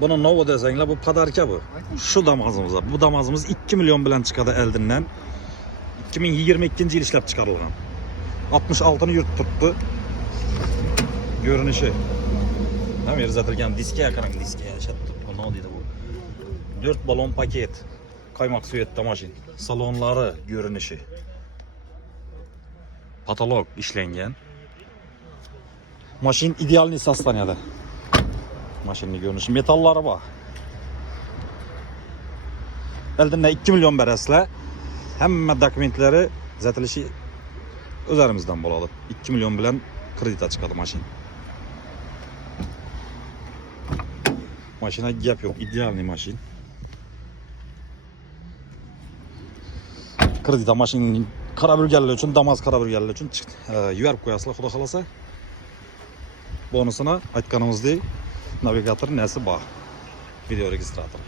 Bunu Novo desengler bu padarka bu. Şu damazımıza. Bu damazımız 2 milyon bilen çıkadı eldinden. 2022 yıl işlep çıkarılgan. 66'nı yurt tuttu. Görünüşü. Hem yerizatilgan diske yakaran diske yaşattı. Bu ne dedi bu? 4 balon paket. Kaymak suyette maşin. Salonları görünüşü. Patolog işlengen. Maşin ideal nisaslanyadı. Maşinni görünüşü. Metalları var. Eldinde 2 milyon beresle hem dokumentleri zatilişi üzerimizden boladı. 2 milyon bilen kredi çıkadı maşin. Maşina gap yok. İdeal maşin. Kredita maşinin kara bürgerler için, damaz kara bürgerler için yuvarıp koyasılar xudo xolasa. Bonusuna aytganimizdek navigator nasi bor. Video registrator.